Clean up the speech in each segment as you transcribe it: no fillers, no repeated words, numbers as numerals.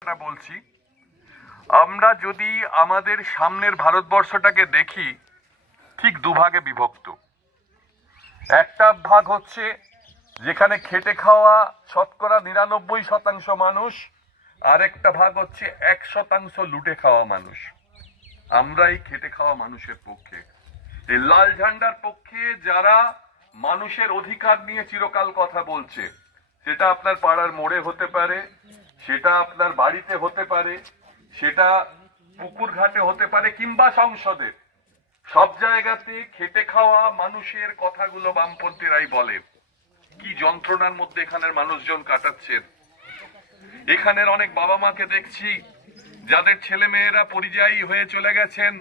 বলছি, আমরা যদি আমাদের সামনের ভারতবর্ষটাকে দেখি, ঠিক দুভাগে বিভক্ত। একটা ভাগ হচ্ছে যেখানে খেটে খাওয়া শতকরা 99% মানুষ, আর একটা ভাগ হচ্ছে 1% লুটে খাওয়া মানুষ। আমরা এই খেটে খাওয়া মানুষের পক্ষে, এই লাল ঝান্ডার পক্ষে যারা মানুষের অধিকার নিয়ে চিরকাল কথা বলছে, সেটা আপনার পাড়ার মোড়ে হতে পারে, সেটা আপনার বাড়িতে হতে পারে, সেটা পুকুর ঘাটে হতে পারে, কিংবা সংসদে, সব জায়গাতে খেটে খাওয়া মানুষের কথাগুলো বামপন্থীরাই বলে। কি যন্ত্রণার মধ্যে এখানের মানুষজন কাটাচ্ছেন। এখানের অনেক বাবা মাকে দেখছি যাদের ছেলে মেয়েরা পরিযায়ী হয়ে চলে গেছেন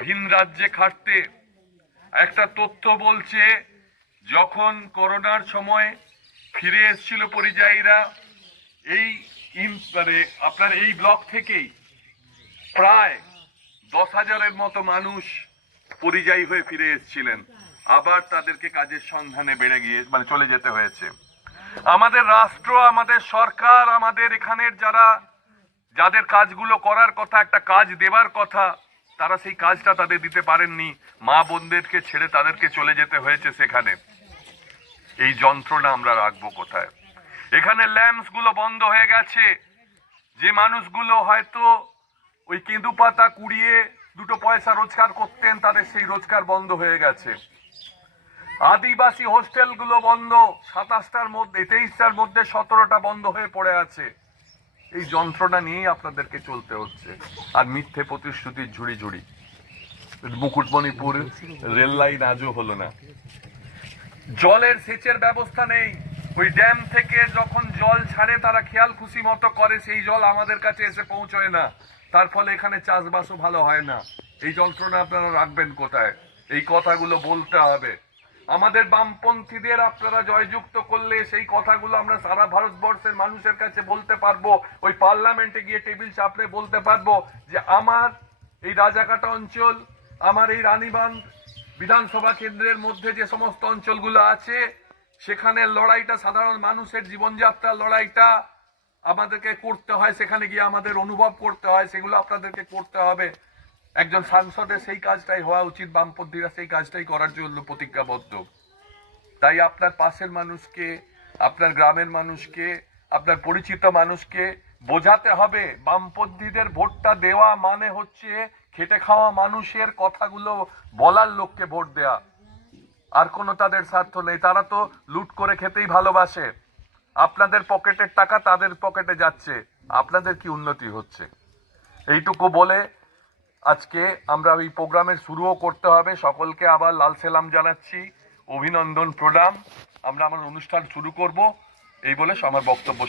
ভিন রাজ্যে খাটতে। একটা তথ্য বলছে, যখন করোনার সময় ফিরে এসেছিল পরিযায়ীরা, এই আপনার এই ব্লক থেকেই প্রায় 10,000-এর মতো মানুষ পরিযায়ী হয়ে ফিরে এসেছিলেন। আবার তাদেরকে কাজের সন্ধানে বেড়ে গিয়ে চলে যেতে হয়েছে। আমাদের রাষ্ট্র, আমাদের সরকার, আমাদের এখানের যাদের কাজগুলো করার কথা, একটা কাজ দেবার কথা, তারা সেই কাজটা তাদের দিতে পারেননি। মা বোনদেরকে ছেড়ে তাদেরকে চলে যেতে হয়েছে সেখানে। এই যন্ত্রণা আমরা রাখবো কোথায়? এখানে ল্যাম্পস গুলো বন্ধ হয়ে গেছে। যে মানুষগুলো হয়তো ওই কেঁদু পাতা কুড়িয়ে 2 পয়সা রোজগার করতেন, তাদের সেই রোজগার বন্ধ হয়ে গেছে। আদিবাসী হোস্টেল গুলো বন্ধ, 27টার মধ্যে 23টার মধ্যে 17টা বন্ধ হয়ে পড়ে আছে। এই যন্ত্রণা নিয়েই আপনাদেরকে চলতে হচ্ছে। আর মিথ্যে প্রতিশ্রুতির ঝুড়ি ঝুড়ি। মুকুটমণিপুর রেল লাইন আজও হলো না। জলের সেচের ব্যবস্থা নেই। ওই ড্যাম থেকে যখন জল ছাড়ে তারা খেয়াল খুশি মতো করে, সেই জল আমাদের কাছে এসে পৌঁছয় না। তার ফলে এখানে চাষবাসও ভালো হয় না। এই যন্ত্রণা আপনারা রাখবেন কোথায়? এই কথাগুলো বলতে হবে। আমাদের বামপন্থীদের আপনারা জয়যুক্ত করলে সেই কথাগুলো আমরা সারা ভারতবর্ষের মানুষের কাছে বলতে পারবো। ওই পার্লামেন্টে গিয়ে টেবিল চাপড়ে বলতে পারবো যে আমার এই রাজাকাটা অঞ্চল, আমার এই রানীবাঁধ বিধানসভা কেন্দ্রের মধ্যে যে সমস্ত অঞ্চলগুলো আছে, সেখানে লড়াইটা, সাধারণ মানুষের জীবনযাত্রার লড়াইটা আমাদেরকে করতে হয়। সেখানে গিয়ে আমাদের অনুভব করতে হয়, সেগুলো আপনাদেরকে করতে হবে। একজন সাংসদের সেই কাজটাই হওয়া উচিত। বামপন্থীরা সেই কাজটাই করার জন্য প্রতিজ্ঞাবদ্ধ। তাই আপনার পাশের মানুষকে, আপনার গ্রামের মানুষকে, আপনার পরিচিত মানুষকে বোঝাতে হবে, বামপন্থীদের ভোটটা দেওয়া মানে হচ্ছে খেটে খাওয়া মানুষের কথাগুলো বলার লোককে ভোট দেয়া। আর কোনো তাদের স্বার্থ নেই। তারা তো লুট করে খেতেই ভালোবাসে। আপনাদের পকেটের টাকা তাদের পকেটে যাচ্ছে, আপনাদের কি উন্নতি হচ্ছে? এইটুকু বলে আজকে আমরা এই প্রোগ্রামের শুরুও করতে হবে। সকলকে আবার লাল সালাম জানাচ্ছি, অভিনন্দন, প্রণাম। আমরা আমার অনুষ্ঠান শুরু করব এই বলে আমার বক্তব্য।